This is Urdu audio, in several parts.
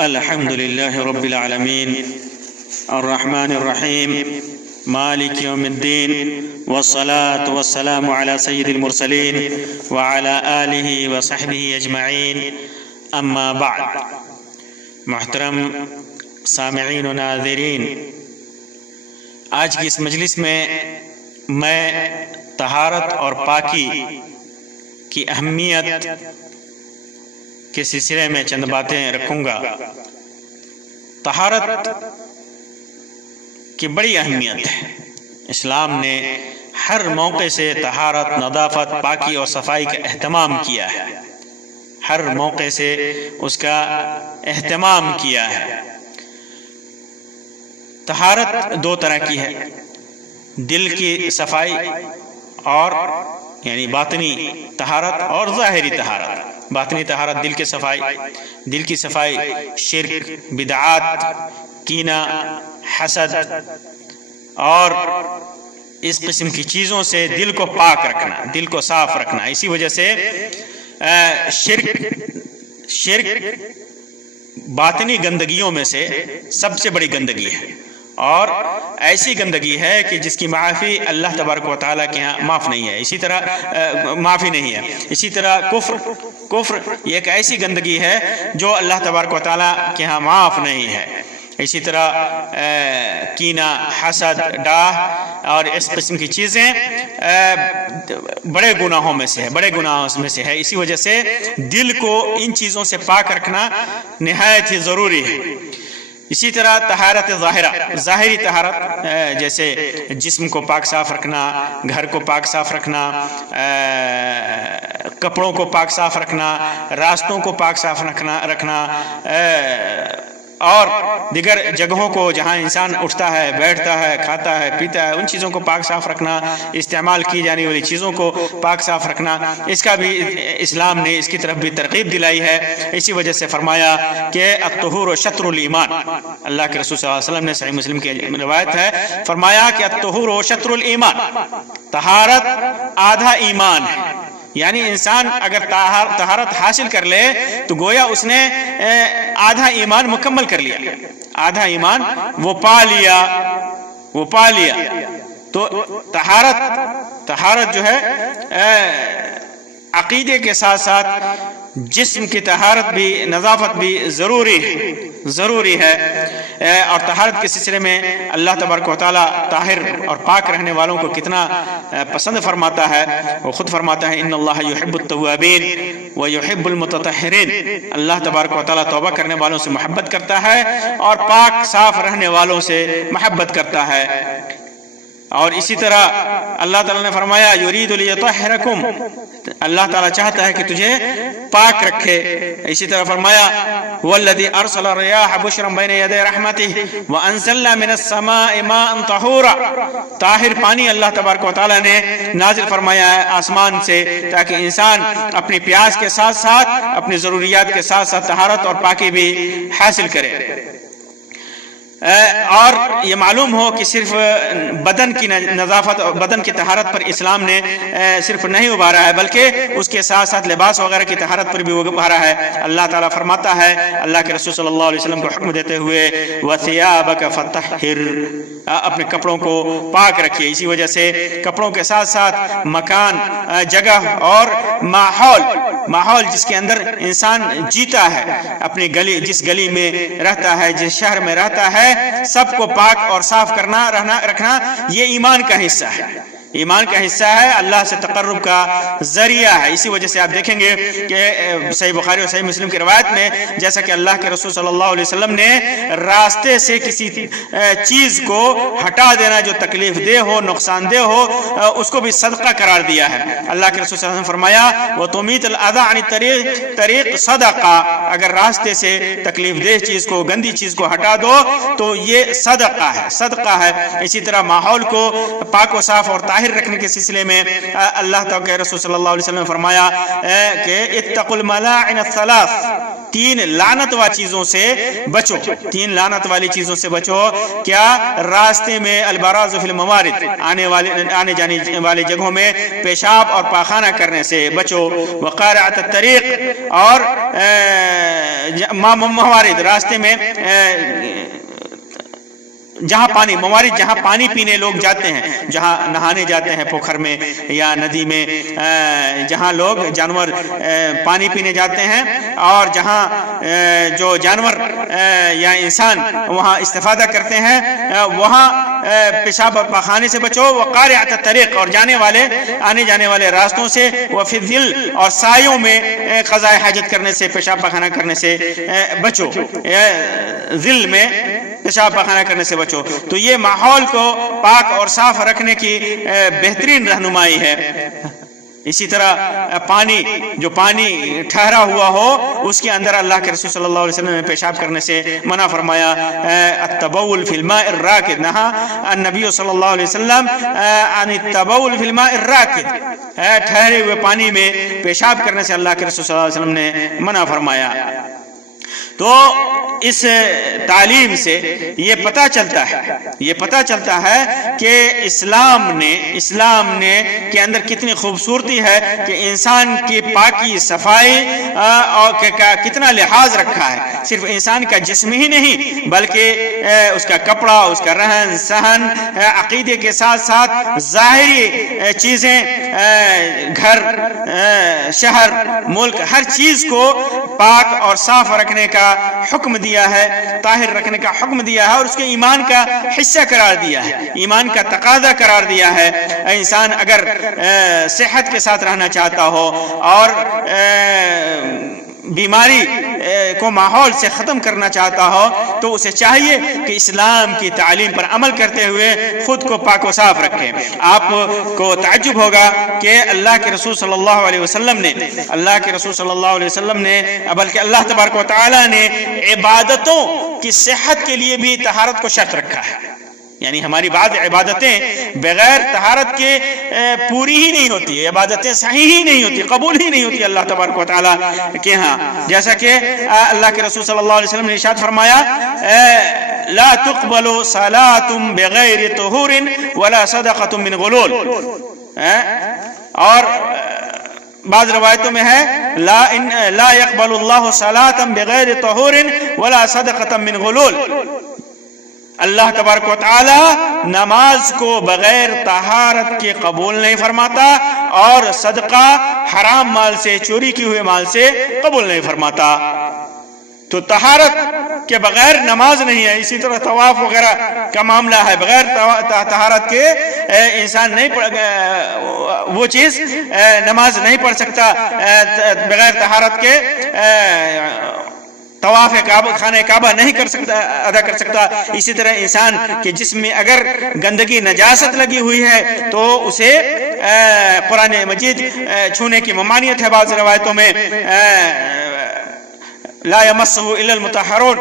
الحمد لله رب العالمين الرحمن الرحيم مالك يوم الدين والصلاة والسلام على سيد المرسلين وعلى آله وصحبه أجمعين أما بعد. محترم سامعین و ناظرین، آج کی اس مجلس میں میں طہارت اور پاکی کی اہمیت کے سلسلے میں چند باتیں رکھوں گا. طہارت کی بڑی اہمیت ہے. اسلام نے ہر موقع سے طہارت، نظافت، پاکی اور صفائی کا اہتمام کیا ہے. ہر موقع سے اس کا اہتمام کیا ہے. طہارت دو طرح کی ہے، دل کی صفائی اور یعنی باطنی طہارت اور ظاہری طہارت. باطنی طہارت دل کی صفائی، دل کی صفائی شرک، بدعات، کینہ، حسد اور اس قسم کی چیزوں سے دل کو پاک رکھنا، دل کو صاف رکھنا. اسی وجہ سے شرک باطنی گندگیوں میں سے سب سے بڑی گندگی ہے، اور ایسی گندگی ہے کہ جس کی معافی اللہ تبارک و تعالیٰ کے ہاں معاف نہیں ہے. اسی طرح معافی نہیں ہے. اسی طرح کفر یہ ایک ایسی گندگی ہے جو اللہ تبارک و تعالیٰ کے ہاں معاف نہیں ہے. اسی طرح کینہ، حسد، ڈاہ اور اس قسم کی چیزیں بڑے گناہوں میں سے ہے، بڑے گناہوں میں سے ہے. اسی وجہ سے دل کو ان چیزوں سے پاک رکھنا نہایت ہی ضروری ہے. اسی طرح طہارت ظاہرہ، ظاہری طہارت جیسے جسم کو پاک صاف رکھنا، گھر کو پاک صاف رکھنا، کپڑوں کو پاک صاف رکھنا، راستوں کو پاک صاف رکھنا اور دیگر جگہوں کو جہاں انسان اٹھتا ہے، بیٹھتا ہے، کھاتا ہے، پیتا ہے، ان چیزوں کو پاک صاف رکھنا، استعمال کی جانے والی چیزوں کو پاک صاف رکھنا، اس کا بھی اسلام نے اس کی طرف بھی ترغیب دلائی ہے. اسی وجہ سے فرمایا کہ الطہور شطر الایمان. اللہ کے رسول صلی اللہ علیہ وسلم نے صحیح مسلم کی روایت ہے، فرمایا کہ الطہور شطر الایمان، طہارت آدھا ایمان ہے. یعنی انسان اگر طہارت حاصل کر لے تو گویا اس نے آدھا ایمان مکمل کر لیا، آدھا ایمان وہ پا لیا. تو طہارت جو ہے عقیدے کے ساتھ ساتھ جسم کی طہارت بھی، نظافت بھی ضروری ہے. اور طہارت کے سلسلے میں اللہ تبارک و تعالیٰ طاہر اور پاک رہنے والوں کو کتنا پسند فرماتا ہے. وہ خود فرماتا ہے ان اللہ یحب التوابین ویحب المتطہرین. اللہ تبارک و تعالیٰ توبہ کرنے والوں سے محبت کرتا ہے اور پاک صاف رہنے والوں سے محبت کرتا ہے. اور اسی طرح اللہ تعالیٰ نے فرمایا یرید لیطہرکم، اللہ تعالیٰ چاہتا ہے کہ تجھے پاک رکھے. اسی طرح فرمایا والذی ارسل الرياح بشرا بین یدی رحمتہ وانزلنا من السماء ماء طہورا. طاہر پانی اللہ تبارک و تعالیٰ نے نازل فرمایا ہے آسمان سے تاکہ انسان اپنی پیاس کے ساتھ ساتھ اپنی ضروریات کے ساتھ ساتھ طہارت اور پاکی بھی حاصل کرے. اور یہ معلوم ہو کہ صرف بدن کی نظافت اور بدن کی طہارت پر اسلام نے صرف نہیں ابھارا ہے، بلکہ اس کے ساتھ ساتھ لباس وغیرہ کی طہارت پر بھی ابھارا ہے. اللہ تعالیٰ فرماتا ہے، اللہ کے رسول صلی اللہ علیہ وسلم کو حکم دیتے ہوئے وَثِيَابَكَ فَطَّهِّرْ، اپنے کپڑوں کو پاک رکھیے. اسی وجہ سے کپڑوں کے ساتھ ساتھ مکان، جگہ اور ماحول جس کے اندر انسان جیتا ہے، اپنی گلی، جس گلی میں رہتا ہے، جس شہر میں رہتا ہے، سب کو پاک اور صاف رکھنا یہ ایمان کا حصہ ہے. ایمان کا حصہ ہے، اللہ سے تقرب کا ذریعہ ہے. اسی وجہ سے آپ دیکھیں گے کہ صحیح بخاری اور صحیح مسلم کی روایت میں جیسا کہ اللہ کے رسول صلی اللہ علیہ وسلم نے راستے سے کسی چیز کو ہٹا دینا جو تکلیف دہ ہو، نقصان دہ ہو، اس کو بھی صدقہ قرار دیا ہے. اللہ کے رسول صلی اللہ علیہ وسلم فرمایا وَتُمِيتُ الْأَذَى عَنِ الطَّرِيقِ صَدَقَةٌ، اگر راستے سے تکلیف دہ چیز کو، گندی چیز کو ہٹا دو تو یہ صدقہ ہے. اسی طرح ماحول کو پاک و صاف اور طاہر رکھنے کے سلسلے میں اللہ تعالیٰ کے رسول صلی اللہ علیہ وسلم نے فرمایا کہ اتقوا الملاعن الثلاث، تین لعنت والی چیزوں سے بچو، تین لعنت والی چیزوں سے بچو. کیا؟ راستے میں البراز فی الموارد، آنے جانے والی جگہوں میں پیشاب اور پاخانہ کرنے سے بچو. وقارعۃ الطریق، اور موارد راستے میں جہاں پانی موارد جہاں پانی پینے لوگ جاتے ہیں، جہاں نہانے جاتے ہیں پوکھر میں یا ندی میں، جہاں لوگ جانور پانی پینے جاتے ہیں، اور جہاں جو جانور یا انسان وہاں استفادہ کرتے ہیں، وہاں پیشاب اور پاخانے سے بچو، وقارعۃ الطریق اور آنے جانے والے راستوں سے، وفی الظل اور سایوں میں قضاء حاجت کرنے سے، پیشاب پاخانہ کرنے سے بچو، ظل میں پیشاب پاخانہ کرنے سے بچو۔ تو یہ ماحول کو پاک اور صاف رکھنے کی بہترین رہنمائی ہے۔ اسی طرح جو پانی ٹھہرا ہوا ہو اس کے اندر اللہ کے رسول صلی اللہ علیہ وسلم نے پیشاب کرنے سے منع فرمایا۔ التبول فی الماء الراکد، نہا النبی صلی اللہ علیہ وسلم عن التبول فی الماء الراکد، ٹھہرے ہوئے پانی میں پیشاب کرنے سے اللہ کے رسول صلی اللہ علیہ وسلم نے منع فرمایا۔ تو اس تعلیم سے یہ پتہ چلتا ہے کہ اسلام نے کے اندر کتنی خوبصورتی ہے کہ انسان کی پاکی صفائی اور کتنا لحاظ رکھا ہے۔ صرف انسان کا جسم ہی نہیں بلکہ اس کا کپڑا، اس کا رہن سہن، عقیدے کے ساتھ ساتھ ظاہری چیزیں، گھر، شہر، ملک، ہر چیز کو پاک اور صاف رکھنے کا حکم دیا ہے، طاہر رکھنے کا حکم دیا ہے، اور اس کے ایمان کا حصہ قرار دیا ہے، ایمان کا تقاضا قرار دیا ہے۔ انسان اگر صحت کے ساتھ رہنا چاہتا ہو اور بیماری کو ماحول سے ختم کرنا چاہتا ہو تو اسے چاہیے کہ اسلام کی تعلیم پر عمل کرتے ہوئے خود کو پاک و صاف رکھے۔ آپ کو تعجب ہوگا کہ اللہ کے رسول صلی اللہ علیہ وسلم نے بلکہ اللہ تبارک و تعالی نے عبادتوں کی صحت کے لیے بھی طہارت کو شرط رکھا ہے۔ یعنی ہماری بعض عبادتیں بغیر طہارت کے پوری ہی نہیں ہوتی، عبادتیں صحیح ہی نہیں ہوتی، قبول ہی نہیں ہوتی اللہ تبارک و تعالیٰ کے ہاں۔ جیسا کہ اللہ کے رسول صلی اللہ علیہ وسلم نے ارشاد فرمایا، لا تقبل صلاة بغیر طہور ولا صدقة من غلول، اور بعض روایتوں میں ہے لا يقبل اللہ صلاة بغیر طہور ولا صدقة من غلول، اللہ تبارک و تعالی نماز کو بغیر طہارت کے قبول نہیں فرماتا، اور صدقہ حرام مال سے، چوری کی ہوئے مال سے قبول نہیں فرماتا۔ تو طہارت کے بغیر نماز نہیں ہے۔ اسی طرح طواف وغیرہ کا معاملہ ہے، بغیر طہارت کے انسان نہیں وہ چیز نماز نہیں پڑھ سکتا، بغیر طہارت کے طواف خانہ کعبہ نہیں ادا کر سکتا۔ اسی طرح انسان کے جسم میں اگر گندگی نجاست لگی ہوئی ہے تو اسے قرآن مجید چھونے کی ممانعت ہے۔ بعض روایتوں میں لا یمسہ الا المطہرون،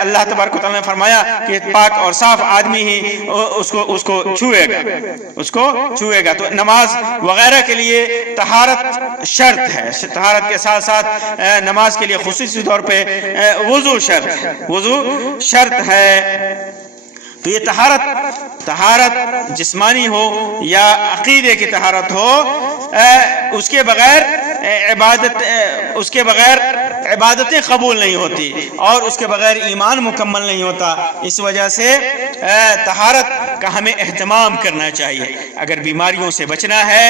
اللہ تبارک و تعالیٰ نے فرمایا کہ پاک اور صاف آدمی ہی اس کو چھوئے گا۔ تو نماز وغیرہ کے لیے طہارت شرط ہے، طہارت کے ساتھ ساتھ نماز کے لیے خصوصی طور پہ وضو شرط ہے۔ تو یہ طہارت جسمانی ہو یا عقیدے کی طہارت ہو، اس کے بغیر عبادتیں قبول نہیں ہوتی، اور اس کے بغیر ایمان مکمل نہیں ہوتا۔ اس وجہ سے طہارت کا ہمیں اہتمام کرنا چاہیے۔ اگر بیماریوں سے بچنا ہے،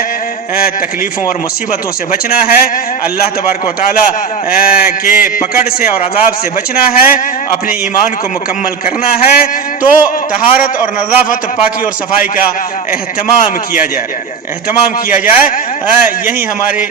تکلیفوں اور مصیبتوں سے بچنا ہے، اللہ تبارک و تعالیٰ کے پکڑ سے اور عذاب سے بچنا ہے، اپنے ایمان کو مکمل کرنا ہے، تو طہارت اور نظافت، پاکی اور صفائی کا اہتمام کیا جائے۔ یہی ہمارے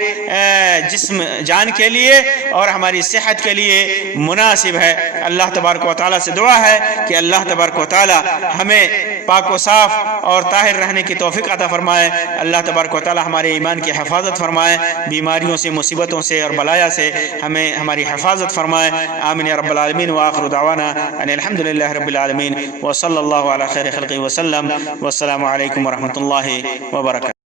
جسم جان کے لیے اور ہماری صحت کے لیے مناسب ہے۔ اللہ تبارک و تعالیٰ سے دعا ہے کہ اللہ تبارک و تعالیٰ ہمیں پاک و صاف اور طاہر رہنے کی توفیق عطا فرمائے۔ اللہ تبارک و تعالیٰ ہمارے ایمان کی حفاظت فرمائے، بیماریوں سے، مصیبتوں سے اور بلایا سے ہماری حفاظت فرمائے۔ آمین یا رب العالمین۔ وآخر دعوانا ان الحمد للہ رب العالمین، وصلی اللہ علی خیر خلقہ وسلم، والسلام علیکم ورحمۃ اللہ وبرکاتہ۔